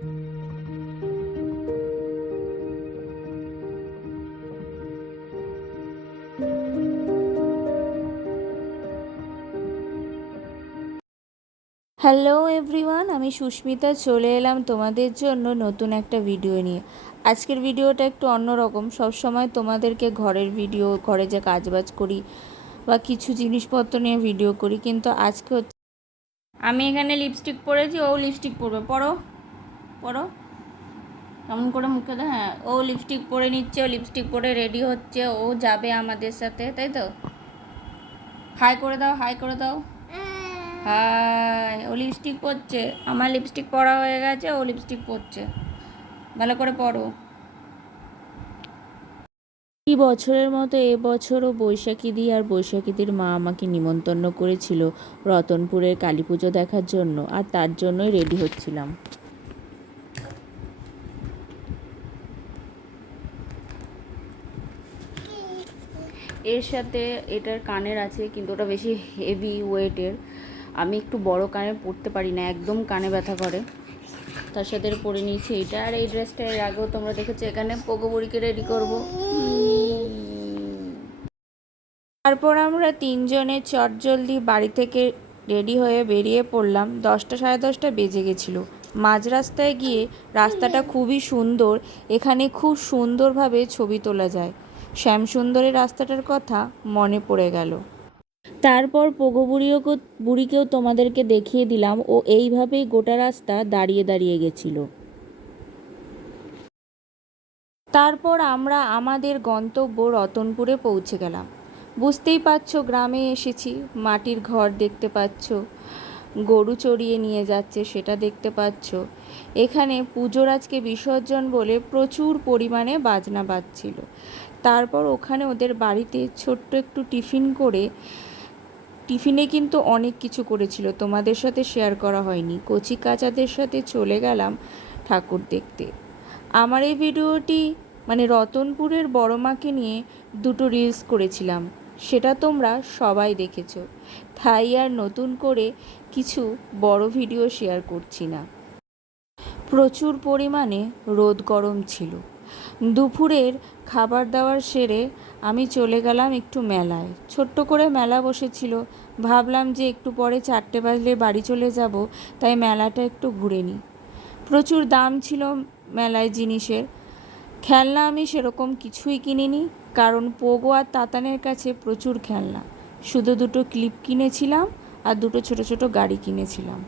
Hello everyone আমি সুস্মিতা, চলে এলাম তোমাদের জন্য নতুন একটা ভিডিও নিয়ে। আজকের ভিডিওটা একটু অন্যরকম। সবসময় তোমাদেরকে ঘরের ভিডিও ঘরে যে কাজবাজ করি বা কিছু জিনিসপত্র নিয়ে ভিডিও করি, কিন্তু আজকে আমি এখানে লিপস্টিক পরেছি, ও লিপস্টিক পরবে। পরো। পরো। কেমন করে মুখে হ্যাঁ ও লিপস্টিক পরে নিচ্ছে, ও লিপস্টিক পরে রেডি হচ্ছে, ও যাবে আমাদের সাথে, তাই তো? হাই করে দাও হাই করে দাও। হাই ও লিপস্টিক পরছে। আমার লিপস্টিক পরা হয়ে গেছে, ও লিপস্টিক পরছে। ভালো করে পরো। এই বছরের মতো এবছরও বৈশাখীদি আর বৈশাখীদির মা আমাকে নিমন্ত্রণ করেছিল রতনপুরের কালী পুজো দেখার জন্য, আর তার জন্যই রেডি হচ্ছিলাম। এর সাথে এটার কানের আছে, কিন্তু ওটা বেশি হেভি ওয়েটের আমি একটু বড় কানে পরতে পারি না, একদম কানে ব্যথা করে। তার সাথে পরে নিয়েছি এটা। আর এই ড্রেসটা এর আগেও তোমরা দেখেছ, এখানে পোগোবুড়িকে রেডি করব। তারপর আমরা তিনজনে চটজলদি বাড়ি থেকে রেডি হয়ে বেরিয়ে পড়লাম। দশটা সাড়ে দশটা বেজে গেছিল। মাঝ রাস্তায় গিয়ে রাস্তাটা খুবই সুন্দর। এখানে খুব সুন্দরভাবে ছবি তোলা যায়। শ্যামসুন্দরের রাস্তাটার কথা মনে পড়ে গেল। তারপর পোগো বুড়িও বুড়িকেও তোমাদেরকে দেখিয়ে দিলাম ও এইভাবেই গোটা রাস্তা দাঁড়িয়ে দাঁড়িয়ে গেছিল। তারপর আমরা আমাদের গন্তব্য রতনপুরে পৌঁছে গেলাম। বুঝতেই পারছ গ্রামে এসেছি মাটির ঘর দেখতে পাচ্ছ গরু চড়িয়ে নিয়ে যাচ্ছে, সেটা দেখতে পাচ্ছ। এখানে পুজোর আজকে বিসর্জন বলে প্রচুর পরিমাণে বাজনা বাজছিল। তারপর ওখানে ওদের বাড়িতে ছোট্ট একটু টিফিন করে, টিফিনে কিন্তু অনেক কিছু করেছিল। তোমাদের সাথে শেয়ার করা হয়নি। কচি কাচাদের সাথে চলে গেলাম ঠাকুর দেখতে। আমার এই ভিডিওটি মানে রতনপুরের বড় মাকে নিয়ে দুটো রিলস করেছিলাম। সেটা তোমরা সবাই দেখেছ। তাই আর নতুন করে কিছু বড় ভিডিও শেয়ার করছি না। প্রচুর পরিমাণে রোদ গরম ছিল। দুপুরের খাবার দাবার সেরে আমি চলে গেলাম একটু মেলায়। ছোট্ট করে মেলা বসেছিল। ভাবলাম যে একটু পরে চারটে বাজলে বাড়ি চলে যাব, তাই মেলাটা একটু ঘুরে নিই। প্রচুর দাম ছিল মেলায় জিনিসের। খেলনা আমি সেরকম কিছুই কিনিনি, কারণ পোগো আর তাতানের কাছে প্রচুর খেলনা। শুধু দুটো ক্লিপ কিনেছিলাম আর দুটো ছোট ছোট গাড়ি কিনেছিলাম।